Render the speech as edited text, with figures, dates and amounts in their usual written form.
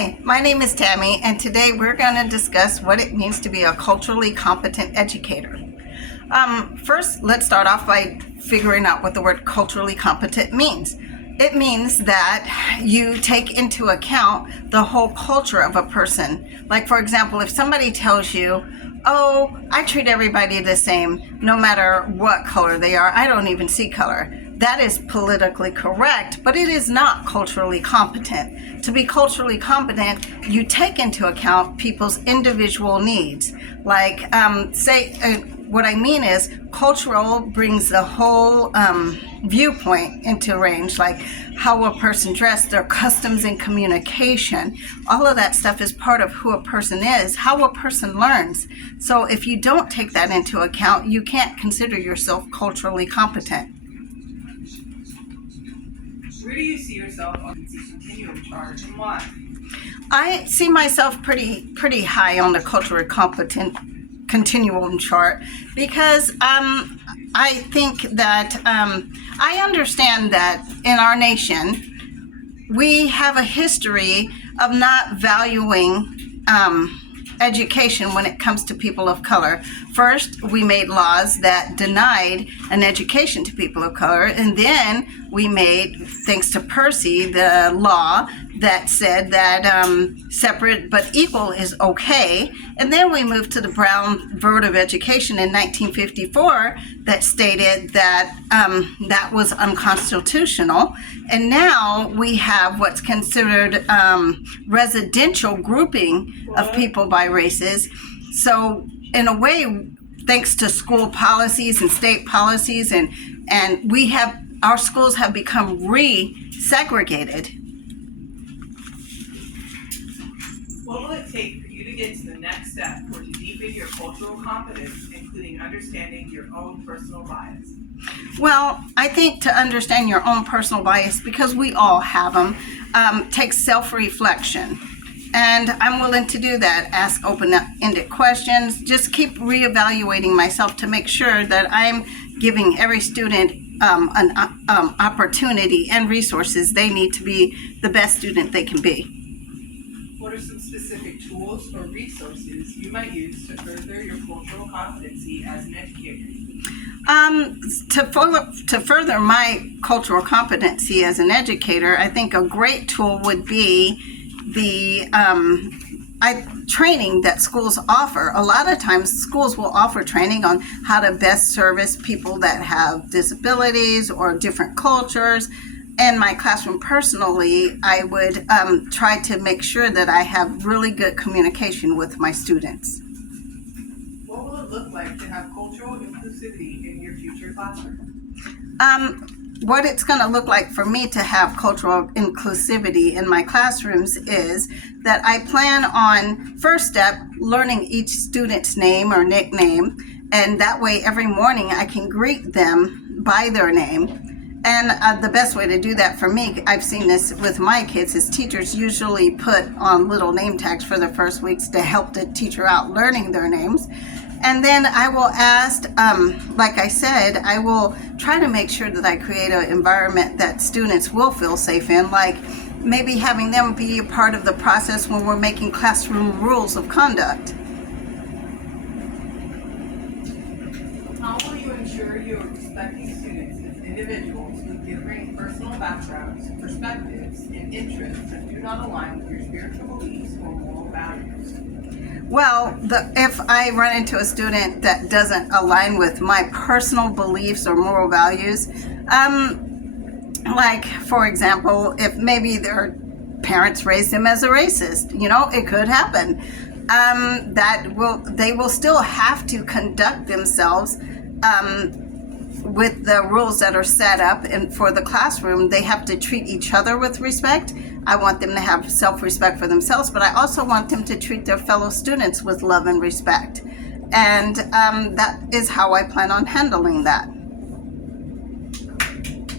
Hi, my name is Tammy, and today we're going to discuss what it means to be a culturally competent educator. First, let's start off by figuring out what the word culturally competent means. It means that you take into account the whole culture of a person. Like, for example, if somebody tells you, oh, I treat everybody the same, no matter what color they are, I don't even see color. That is politically correct, but it is not culturally competent. To be culturally competent, you take into account people's individual needs. Like, what I mean is, cultural brings the whole viewpoint into range, like how a person dressed, their customs and communication. All of that stuff is part of who a person is, how a person learns. So if you don't take that into account, you can't consider yourself culturally competent. Where do you see yourself on the continuum chart and why? I see myself pretty high on the culturally competent continuum chart because I think that I understand that in our nation we have a history of not valuing education when it comes to people of color. First, we made laws that denied an education to people of color, and then we made, thanks to Percy, the law that said that separate but equal is okay. And then we moved to the Brown Board of Education in 1954 that stated that that was unconstitutional. And now we have what's considered residential grouping of people by races. So in a way, thanks to school policies and state policies, and we have, our schools have become re-segregated. What will it take for you to get to the next step or to deepen your cultural competence, including understanding your own personal bias? Well, I think to understand your own personal bias, because we all have them, takes self-reflection. And I'm willing to do that. Ask open-ended questions. Just keep reevaluating myself to make sure that I'm giving every student an opportunity and resources they need to be the best student they can be. What are some specific tools or resources you might use to further your cultural competency as an educator? To further my cultural competency as an educator, I think a great tool would be the training that schools offer. A lot of times schools will offer training on how to best service people that have disabilities or different cultures. In my classroom personally, I would try to make sure that I have really good communication with my students. What will it look like to have cultural inclusivity in your future classroom? What it's going to look like for me to have cultural inclusivity in my classrooms is that I plan on, first step, learning each student's name or nickname, and that way every morning I can greet them by their name. And the best way to do that for me, I've seen this with my kids, is teachers usually put on little name tags for the first weeks to help the teacher out learning their names. And then I will ask, like I said, I will try to make sure that I create an environment that students will feel safe in, like maybe having them be a part of the process when we're making classroom rules of conduct. How will you ensure you are respecting students as individuals with differing personal backgrounds, perspectives, and interests that do not align with your spiritual beliefs or moral values? Well, if I run into a student that doesn't align with my personal beliefs or moral values, like, for example, if maybe their parents raised them as a racist, it could happen. They will still have to conduct themselves with the rules that are set up, and for the classroom, they have to treat each other with respect. I want them to have self-respect for themselves, but I also want them to treat their fellow students with love and respect. And that is how I plan on handling that.